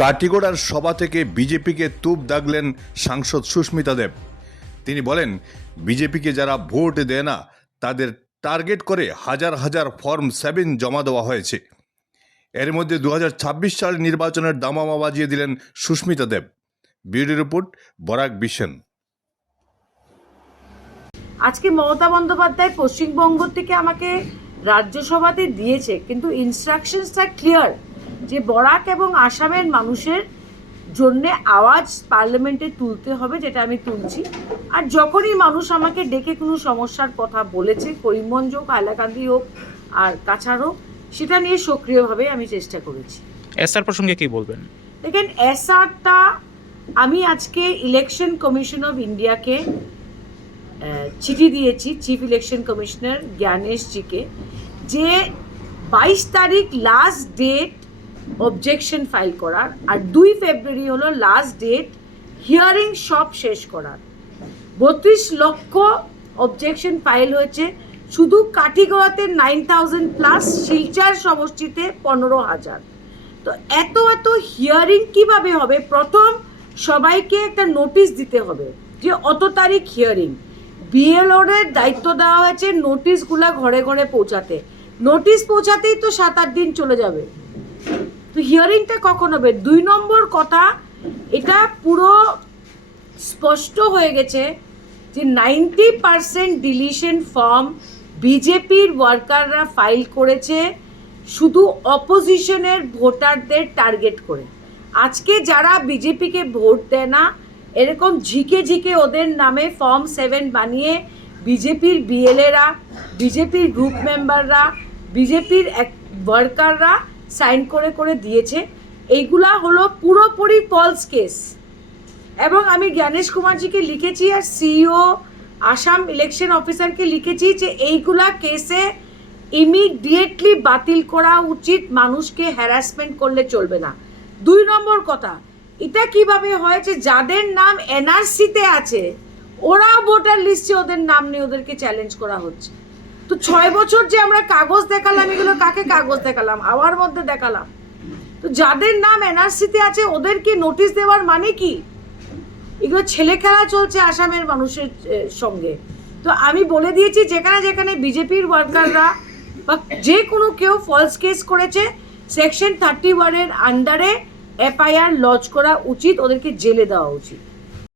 কাটিগড়ার সভা থেকে বিজেপিকে তুপ দাগলেন সাংসদ সুস্মিতা দেব। তিনি বলেন, বিজেপিকে যারা ভোট দেয় না তাদের টার্গেট করে হাজার হাজার ফর্ম 7 জমা দেওয়া হয়েছে। এর মধ্যে 2026 সালের নির্বাচনের দামামা বাজিয়ে দিলেন Sushmita Dev. Bureau report, Barak Vision. আজকে মমতা বন্দ্যোপাধ্যায় পশ্চিমবঙ্গ থেকে আমাকে রাজ্যসভাতে দিয়েছে, কিন্তু ইনস্ট্রাকশনসটা ক্লিয়ার যে বরাক এবং আসামের মানুষের জন্যে আওয়াজ পার্লামেন্টে তুলতে হবে, যেটা আমি তুলছি। আর যখনই মানুষ আমাকে ডেকে কোনো সমস্যার কথা বলেছে, করিমগঞ্জ হোক, হাইলাকান্দি হোক আর কাছাড় হোক, সেটা নিয়ে সক্রিয়ভাবে আমি চেষ্টা করেছি। এসআর প্রসঙ্গে কি বলবেন? দেখেন, এসআরটা আমি আজকে ইলেকশন কমিশন অফ ইন্ডিয়াকে চিঠি দিয়েছি, চিফ ইলেকশন কমিশনার জ্ঞানেশজিকে, যে 22 তারিখ লাস্ট ডেট অবজেকশন ফাইল করার, আর 2 ফেব্রুয়ারি হলো লাস্ট ডেট হিয়ারিং সব শেষ করার। 32 লক্ষ অবজেকশন ফাইল হয়েছে, শুধু কাঠিগড়াতে 9000+, শিলচর সমষ্টিতে 15,000। তো এত হিয়ারিং কিভাবে হবে? প্রথম সবাইকে একটা নোটিশ দিতে হবে যে অত তারিখ হিয়ারিং। বিএলওর দায়িত্ব দেওয়া হয়েছে নোটিশগুলো ঘরে ঘরে পৌঁছাতে। নোটিশ পৌঁছাতেই তো 7-8 দিন চলে যাবে, তো হিয়ারিংটা কখন হবে? 2 নম্বর কথা, এটা পুরো স্পষ্ট হয়ে গেছে যে 90% ডিলিশন ফর্ম বিজেপির ওয়ার্কাররা ফাইল করেছে শুধু অপোজিশনের ভোটারদের টার্গেট করে। আজকে যারা বিজেপিকে ভোট দেয় না, এরকম ঝিকে ওদের নামে ফর্ম 7 বানিয়ে বিজেপির বিএলএরা, বিজেপির গ্রুপ মেম্বাররা, বিজেপির ওয়ার্কাররা সাইন করে দিয়েছে। এইগুলা হলো পুরোপুরি ফলস কেস। এবং আমি জ্ঞানেশ কুমারজিকে লিখেছি আর সিইও আসাম ইলেকশন অফিসারকে লিখেছি যে এইগুলা কেসে ইমিডিয়েটলি বাতিল করা উচিত, মানুষকে হ্যারাসমেন্ট করলে চলবে না। 2 নম্বর কথা, এটা কিভাবে হয়েছে? যাদের নাম এনআরসিতে আছে ওরাও ভোটার লিস্টে ওদের নাম নিয়ে ওদেরকে চ্যালেঞ্জ করা হচ্ছে। তো 6 বছর যে আমরা কাগজ দেখালাম, এগুলো কাকে কাগজ দেখালাম? হাওয়ার মধ্যে দেখালাম। তো যাদের নাম এনআরসিতে আছে ওদেরকে নোটিশ দেওয়ার মানে কি? এগুলো ছেলে খেলা চলছে আসামের মানুষের সঙ্গে। তো আমি বলে দিয়েছি, যেখানে বিজেপির ওয়ার্কাররা বা যে কোনো কেউ ফলস কেস করেছে, সেকশন 31 এর আন্ডারে এফআইআর লজ করা উচিত, ওদেরকে জেলে দেওয়া উচিত।